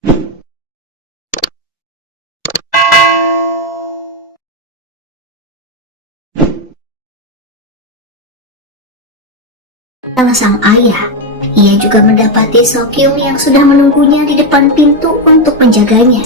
Salah sang ayah, ia juga mendapati Sokyung yang sudah menunggunya di depan pintu untuk menjaganya.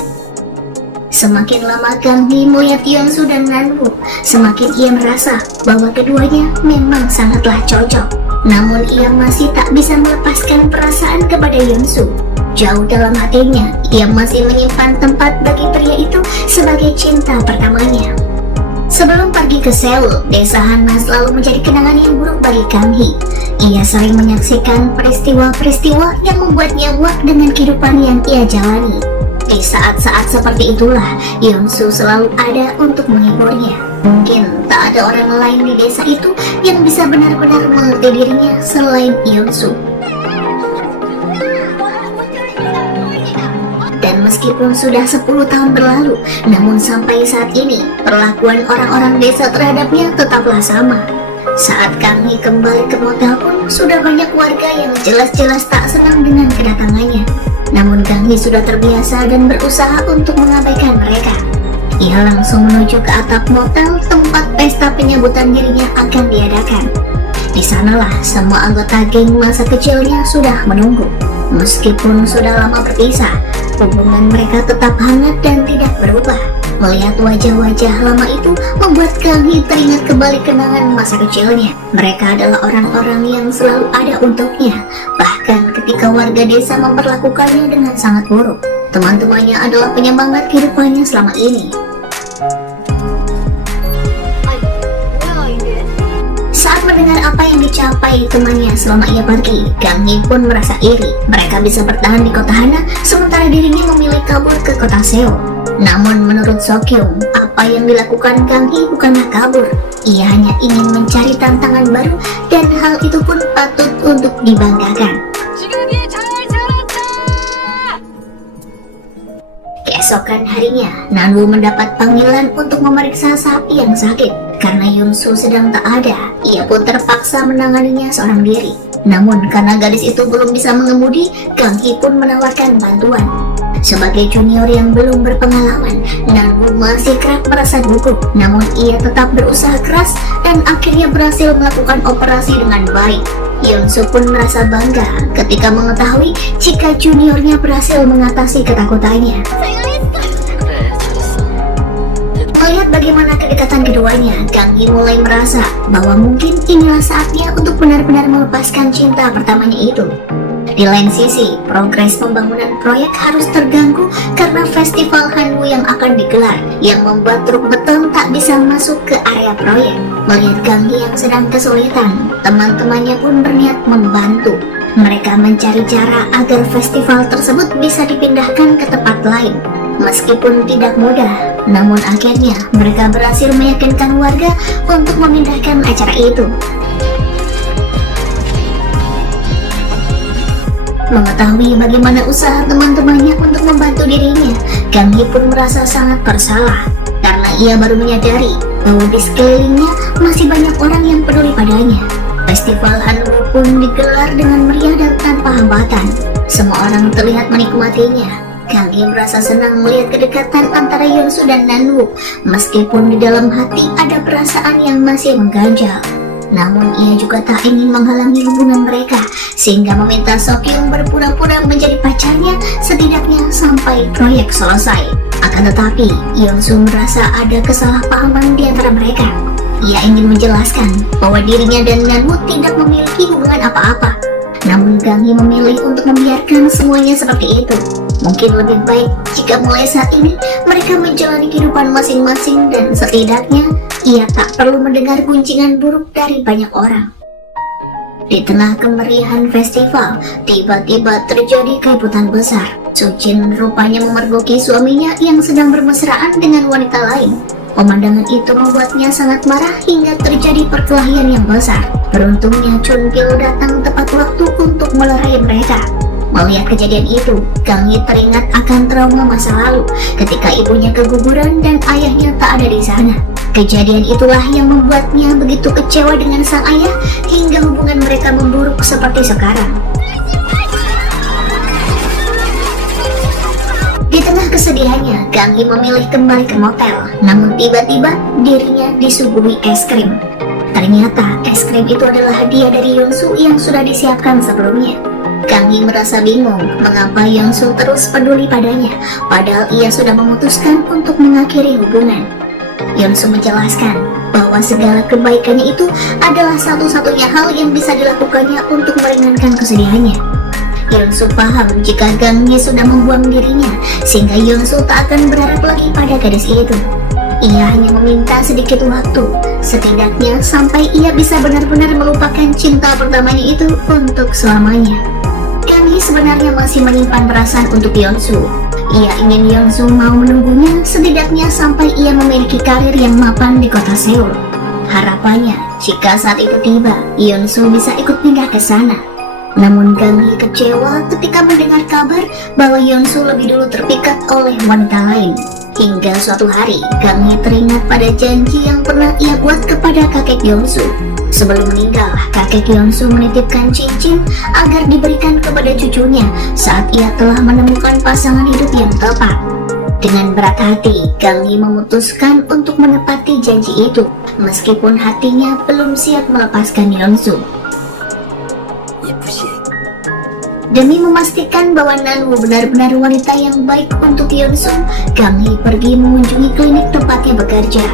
Semakin lama Kang Hee melihat Yeonsu dan Nanwoo, semakin ia merasa bahwa keduanya memang sangatlah cocok. Namun ia masih tak bisa melepaskan perasaan kepada Yeonsu. Jauh dalam hatinya, ia masih menyimpan tempat bagi pria itu sebagai cinta pertamanya. Sebelum pergi ke Seoul, desa Hana selalu menjadi kenangan yang buruk bagi Kang Hee. Ia sering menyaksikan peristiwa-peristiwa yang membuatnya muak dengan kehidupan yang ia jalani. Di saat-saat seperti itulah, Yeonsu selalu ada untuk menghiburnya. Mungkin tak ada orang lain di desa itu yang bisa benar-benar mengerti dirinya selain Yeonsu. Dan meskipun sudah 10 tahun berlalu, namun sampai saat ini, perlakuan orang-orang desa terhadapnya tetaplah sama. Saat kami kembali ke motel pun, sudah banyak warga yang jelas-jelas tak senang dengan kedatangannya. Namun Kang Hee sudah terbiasa dan berusaha untuk mengabaikan mereka. Ia langsung menuju ke atap motel tempat pesta penyambutan dirinya akan diadakan. Di sanalah semua anggota geng masa kecilnya sudah menunggu. Meskipun sudah lama berpisah, hubungan mereka tetap hangat dan tidak berubah. Melihat wajah-wajah lama itu membuat Kang Hee teringat kembali kenangan masa kecilnya. Mereka adalah orang-orang yang selalu ada untuknya. Bahkan ketika warga desa memperlakukannya dengan sangat buruk, teman-temannya adalah penyemangat kehidupannya selama ini. Saat mendengar apa yang dicapai temannya selama ia pergi, Kang Hee pun merasa iri. Mereka bisa bertahan di kota Hana, sementara dirinya memilih kabur ke kota Seoul. Namun menurut Sokyung, apa yang dilakukan Kang Hee bukanlah kabur. Ia hanya ingin mencari tantangan baru dan hal itu pun patut untuk dibanggakan. Keesokan harinya, Nanwoo mendapat panggilan untuk memeriksa sapi yang sakit. Karena Yeonsu sedang tak ada, ia pun terpaksa menanganinya seorang diri. Namun karena gadis itu belum bisa mengemudi, Kang Hee pun menawarkan bantuan. Sebagai junior yang belum berpengalaman, Nanwoo masih kerap merasa gugup. Namun ia tetap berusaha keras dan akhirnya berhasil melakukan operasi dengan baik. Yeonsu pun merasa bangga ketika mengetahui jika juniornya berhasil mengatasi ketakutannya. Melihat bagaimana kedekatan keduanya, Kang Hee mulai merasa bahwa mungkin inilah saatnya untuk benar-benar melepaskan cinta pertamanya itu. Di lain sisi, progres pembangunan proyek harus terganggu karena festival Hanwoo yang akan digelar, yang membuat truk beton tak bisa masuk ke area proyek. Melihat Kang Hee yang sedang kesulitan, teman-temannya pun berniat membantu. Mereka mencari cara agar festival tersebut bisa dipindahkan ke tempat lain. Meskipun tidak mudah, namun akhirnya mereka berhasil meyakinkan warga untuk memindahkan acara itu. Mengetahui bagaimana usaha teman-temannya untuk membantu dirinya, Kang Hee pun merasa sangat bersalah karena ia baru menyadari bahwa di sekelilingnya masih banyak orang yang peduli padanya. Festival Hanwoo pun digelar dengan meriah dan tanpa hambatan. Semua orang terlihat menikmatinya. Kang Hee merasa senang melihat kedekatan antara Yeonsu dan Nanwoo, meskipun di dalam hati ada perasaan yang masih mengganjal. Namun ia juga tak ingin menghalangi hubungan mereka, sehingga meminta Sokyung berpura-pura menjadi pacarnya setidaknya sampai proyek selesai. Akan tetapi, Yeonsu merasa ada kesalahpahaman di antara mereka. Ia ingin menjelaskan bahwa dirinya dan Nanwoo tidak memiliki hubungan apa-apa. Namun Kang Hee memilih untuk membiarkan semuanya seperti itu. Mungkin lebih baik jika mulai saat ini mereka menjalani kehidupan masing-masing dan setidaknya ia tak perlu mendengar gunjingan buruk dari banyak orang. Di tengah kemeriahan festival, tiba-tiba terjadi keributan besar. Sujin rupanya memergoki suaminya yang sedang bermesraan dengan wanita lain. Pemandangan itu membuatnya sangat marah hingga terjadi perkelahian yang besar. Beruntungnya Chun Pil datang tepat waktu untuk melerai mereka. Melihat kejadian itu, Kang Hee teringat akan trauma masa lalu ketika ibunya keguguran dan ayahnya tak ada di sana. Kejadian itulah yang membuatnya begitu kecewa dengan sang ayah hingga hubungan mereka memburuk seperti sekarang. kesedihannya, Kang Hee memilih kembali ke motel. Namun tiba-tiba dirinya disuguhi es krim. Ternyata es krim itu adalah hadiah dari Yonsu yang sudah disiapkan sebelumnya. Kang Hee merasa bingung mengapa Yonsu terus peduli padanya, padahal ia sudah memutuskan untuk mengakhiri hubungan. Yonsu menjelaskan bahwa segala kebaikannya itu adalah satu-satunya hal yang bisa dilakukannya untuk meringankan kesedihannya. Yonsu paham jika Kang Hee sudah membuang dirinya, sehingga Yonsu tak akan berharap lagi pada gadis itu. Ia hanya meminta sedikit waktu, setidaknya sampai ia bisa benar-benar melupakan cinta pertamanya itu untuk selamanya. Kang Hee sebenarnya masih menyimpan perasaan untuk Yonsu. Ia ingin Yonsu mau menunggunya setidaknya sampai ia memiliki karir yang mapan di kota Seoul. Harapannya, jika saat itu tiba, Yonsu bisa ikut pindah ke sana. Namun Kang Hee kecewa ketika mendengar kabar bahwa Yonsu lebih dulu terpikat oleh wanita lain. Hingga suatu hari, Kang Hee teringat pada janji yang pernah ia buat kepada kakek Yonsu. Sebelum meninggal, kakek Yonsu menitipkan cincin agar diberikan kepada cucunya saat ia telah menemukan pasangan hidup yang tepat. Dengan berat hati, Kang Hee memutuskan untuk menepati janji itu, meskipun hatinya belum siap melepaskan Yonsu. Demi memastikan bahwa Nanwoo benar-benar wanita yang baik untuk Yonsu, Kang Hee pergi mengunjungi klinik tempatnya bekerja.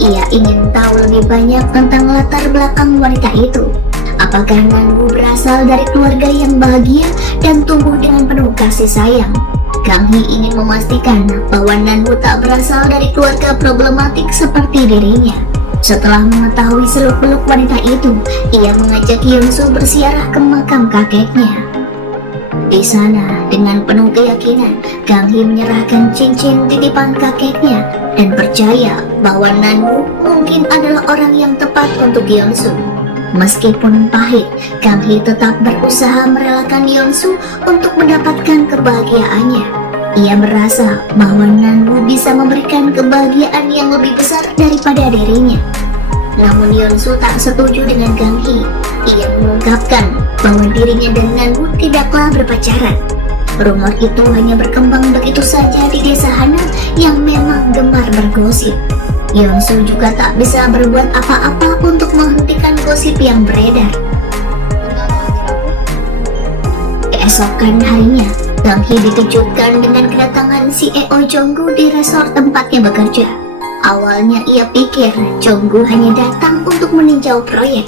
Ia ingin tahu lebih banyak tentang latar belakang wanita itu. Apakah Nanwoo berasal dari keluarga yang bahagia dan tumbuh dengan penuh kasih sayang? Kang Hee ingin memastikan bahwa Nanwoo tak berasal dari keluarga problematik seperti dirinya. Setelah mengetahui seluk-beluk wanita itu, ia mengajak Yonsu berziarah ke makam kakeknya. Di sana, dengan penuh keyakinan, Kang Hee menyerahkan cincin titipan kakeknya dan percaya bahwa Nanwoo mungkin adalah orang yang tepat untuk Yonsu. Meskipun pahit, Kang Hee tetap berusaha merelakan Yonsu untuk mendapatkan kebahagiaannya. Ia merasa bahwa Nanwoo bisa memberikan kebahagiaan yang lebih besar daripada dirinya. Namun Yonsu tak setuju dengan Kang Hee. Ia mengungkapkan bahwa dirinya dan Nanwoo tidaklah berpacaran. Rumor itu hanya berkembang begitu saja di desa Hanam yang memang gemar bergosip. Yonsu juga tak bisa berbuat apa-apa untuk menghentikan gosip yang beredar. Keesokan harinya, Kang Hee dikejutkan dengan kedatangan CEO Jonggu di resort tempatnya bekerja. Awalnya ia pikir Jonggu hanya datang untuk meninjau proyek,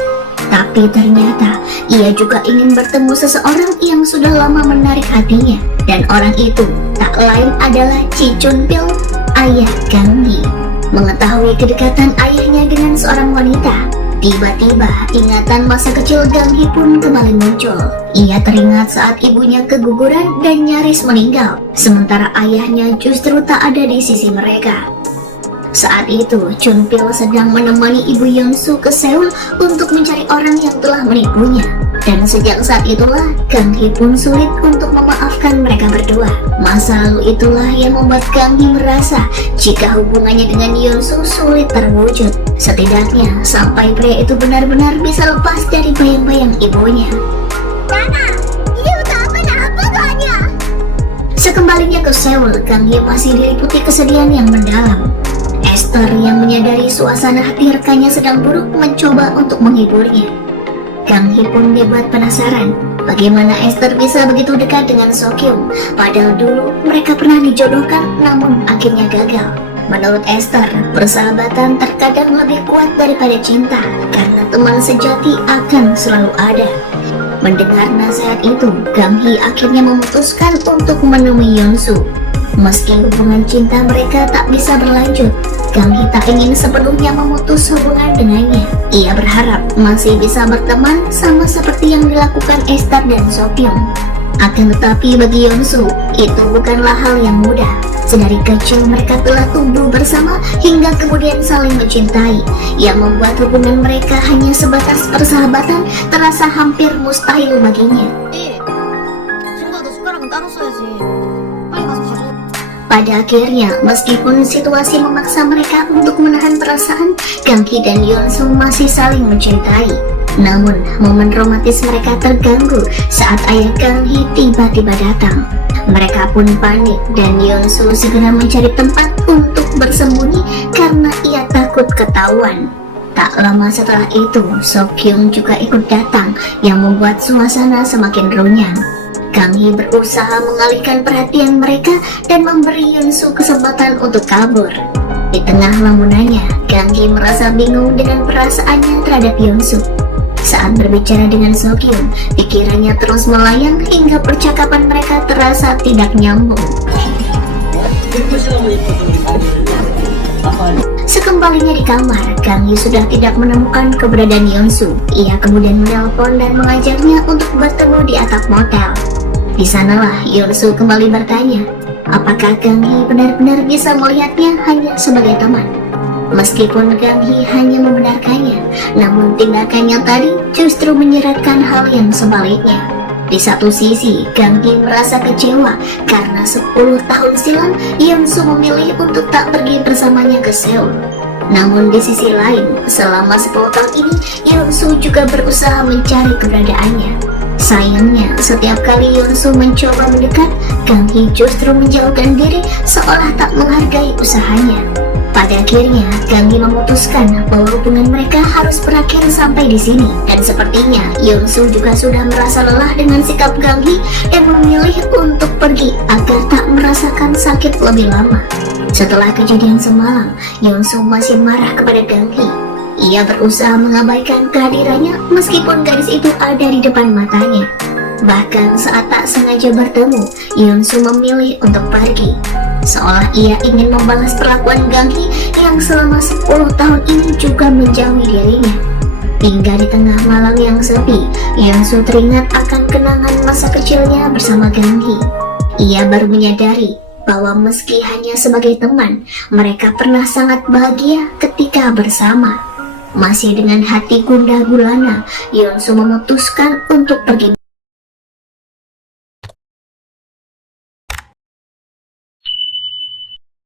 tapi ternyata ia juga ingin bertemu seseorang yang sudah lama menarik hatinya, dan orang itu tak lain adalah Chi Chun Pil, ayah Kang Hee. Mengetahui kedekatan ayahnya dengan seorang wanita, tiba-tiba ingatan masa kecil Kang Hee pun kembali muncul. Ia teringat saat ibunya keguguran dan nyaris meninggal, sementara ayahnya justru tak ada di sisi mereka. Saat itu, Chun Pil sedang menemani ibu Yonsu ke Seoul untuk mencari orang yang telah menipunya. Dan sejak saat itulah, Kang Hee pun sulit untuk memaafkan mereka berdua. Masa lalu itulah yang membuat Kang Hee merasa jika hubungannya dengan Yonsu sulit terwujud. Setidaknya, sampai pria itu benar-benar bisa lepas dari bayang-bayang ibunya. Sekembalinya ke Seoul, Kang Hee masih diliputi kesedihan yang mendalam. Esther yang menyadari suasana hati rekannya sedang buruk mencoba untuk menghiburnya. Kang Hee pun dibuat penasaran bagaimana Esther bisa begitu dekat dengan Sokyung, padahal dulu mereka pernah dijodohkan namun akhirnya gagal. Menurut Esther, persahabatan terkadang lebih kuat daripada cinta karena teman sejati akan selalu ada. Mendengar nasihat itu, Kang Hee akhirnya memutuskan untuk menemui Yonsu. Meski hubungan cinta mereka tak bisa berlanjut, Kang Hee tak ingin sepenuhnya memutus hubungan dengannya. Ia berharap masih bisa berteman sama seperti yang dilakukan Esther dan Sokyung. Akan tetapi bagi Yonsu, itu bukanlah hal yang mudah. Sedari kecil mereka telah tumbuh bersama hingga kemudian saling mencintai, yang membuat hubungan mereka hanya sebatas persahabatan terasa hampir mustahil baginya. Pada akhirnya, meskipun situasi memaksa mereka untuk menahan perasaan, Kang Hee dan Yonsu masih saling mencintai. Namun, momen romantis mereka terganggu saat ayah Kang Hee tiba-tiba datang. Mereka pun panik dan Yeonsu segera mencari tempat untuk bersembunyi karena ia takut ketahuan. Tak lama setelah itu, Sokyung juga ikut datang yang membuat suasana semakin runyam. Kang Hee berusaha mengalihkan perhatian mereka dan memberi Yeonsu kesempatan untuk kabur. Di tengah lamunannya, Kang Hee merasa bingung dengan perasaannya terhadap Yeonsu. Saat berbicara dengan Sokyung, pikirannya terus melayang hingga percakapan mereka terasa tidak nyambung. Sekembalinya di kamar, Kang Hee sudah tidak menemukan keberadaan Yeonsu. Ia kemudian menelpon dan mengajaknya untuk bertemu di atap motel. Di sanalah Yeonsu kembali bertanya, apakah Kang Hee benar-benar bisa melihatnya hanya sebagai teman. Meskipun Kang Hee hanya membenarkannya, namun tindakannya tadi justru menyeratkan hal yang sebaliknya. Di satu sisi, Kang Hee merasa kecewa karena 10 tahun silam Yeonsu memilih untuk tak pergi bersamanya ke Seoul. Namun di sisi lain, selama 10 tahun ini Yeonsu juga berusaha mencari keberadaannya. Sayangnya, setiap kali Yeonsu mencoba mendekat, Kang Hee justru menjauhkan diri seolah tak menghargai usahanya. Pada akhirnya, Kang Hee memutuskan bahwa hubungan mereka harus berakhir sampai di sini. Dan sepertinya Yeonsu juga sudah merasa lelah dengan sikap Kang Hee dan memilih untuk pergi agar tak merasakan sakit lebih lama. Setelah kejadian semalam, Yeonsu masih marah kepada Kang Hee. Ia berusaha mengabaikan kehadirannya meskipun gadis itu ada di depan matanya. Bahkan saat tak sengaja bertemu, Yeonsu memilih untuk pergi, seolah ia ingin membalas perlakuan Kang Hee yang selama 10 tahun ini juga menjauhi dirinya. Hingga di tengah malam yang sepi, Yeonsu teringat akan kenangan masa kecilnya bersama Kang Hee. Ia baru menyadari bahwa meski hanya sebagai teman, mereka pernah sangat bahagia ketika bersama. Masih dengan hati gundah gulana, Yeonsu memutuskan untuk pergi